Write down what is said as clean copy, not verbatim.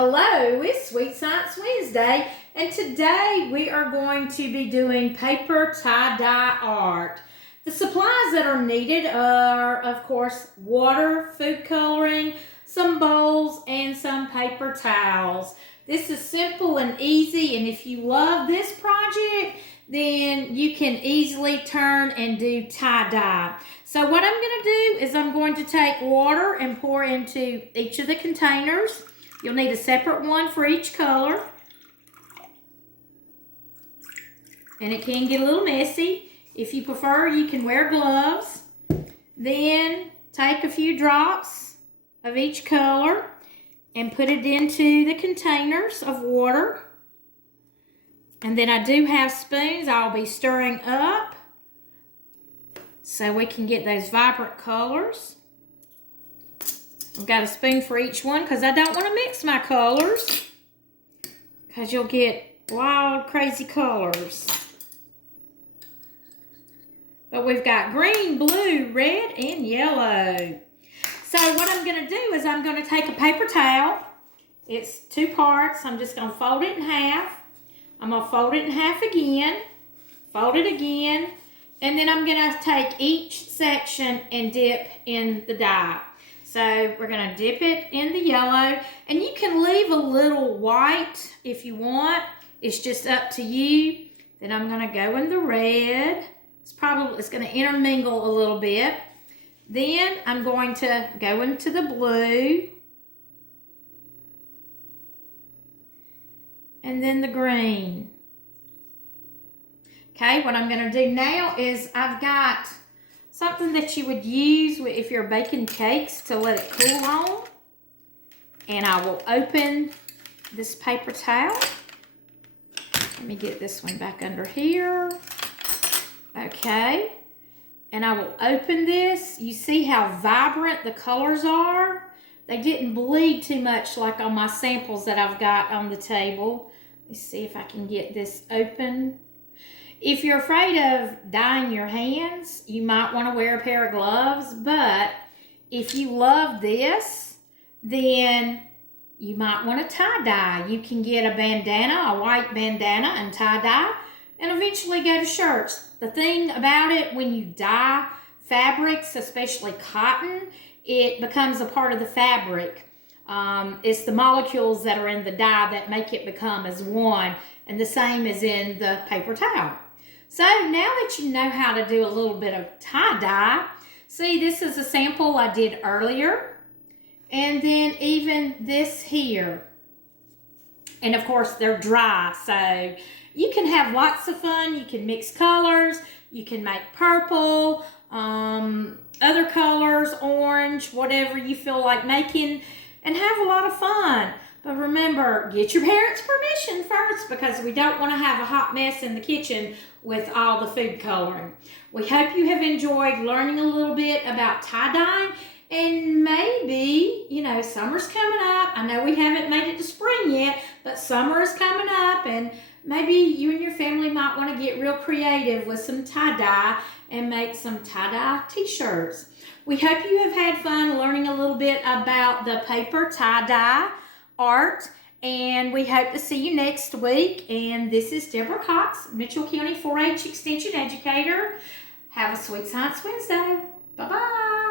Hello, it's Sweet Science Wednesday, and today we are going to be doing paper tie-dye art. The supplies that are needed are, of course, water, food coloring, some bowls, and some paper towels. This is simple and easy, and if you love this project, then you can easily turn and do tie-dye. So what I'm going to do is I'm going to take water and pour into each of the containers. You'll need a separate one for each color. And it can get a little messy. If you prefer, you can wear gloves. Then take a few drops of each color and put it into the containers of water. And then I do have spoons I'll be stirring up so we can get those vibrant colors. I've got a spoon for each one because I don't want to mix my colors because you'll get wild, crazy colors. But we've got green, blue, red, and yellow. So what I'm going to do is I'm going to take a paper towel. It's 2 parts. I'm just going to fold it in half. I'm going to fold it in half again, fold it again, and then I'm going to take each section and dip in the dye. So we're going to dip it in the yellow, and you can leave a little white if you want. It's just up to you. Then I'm going to go in the red. It's going to intermingle a little bit. Then I'm going to go into the blue. And then the green. Okay, what I'm going to do now is I've got something that you would use if you're baking cakes to let it cool on. And I will open this paper towel. Let me get this one back under here. Okay. And I will open this. You see how vibrant the colors are? They didn't bleed too much like on my samples that I've got on the table. Let's see if I can get this open. If you're afraid of dyeing your hands, you might want to wear a pair of gloves, but if you love this, then you might want to tie-dye. You can get a bandana, a white bandana, and tie-dye, and eventually go to shirts. The thing about it, when you dye fabrics, especially cotton, it becomes a part of the fabric. It's the molecules that are in the dye that make it become as one, and the same is in the paper towel. So now that you know how to do a little bit of tie-dye, see, this is a sample I did earlier, and then even this here. And of course, they're dry, so you can have lots of fun. You can mix colors, you can make purple, other colors, orange, whatever you feel like making, and have a lot of fun. But remember, get your parents' permission first because we don't want to have a hot mess in the kitchen with all the food coloring. We hope you have enjoyed learning a little bit about tie-dyeing, and maybe, you know, summer's coming up. I know we haven't made it to spring yet, but summer is coming up, and maybe you and your family might want to get real creative with some tie-dye and make some tie-dye t-shirts. We hope you have had fun learning a little bit about the paper tie-dye art, and we hope to see you next week. And this is Debra Cox, Mitchell County 4-H Extension Educator. Have a Sweet Science Wednesday. Bye-bye.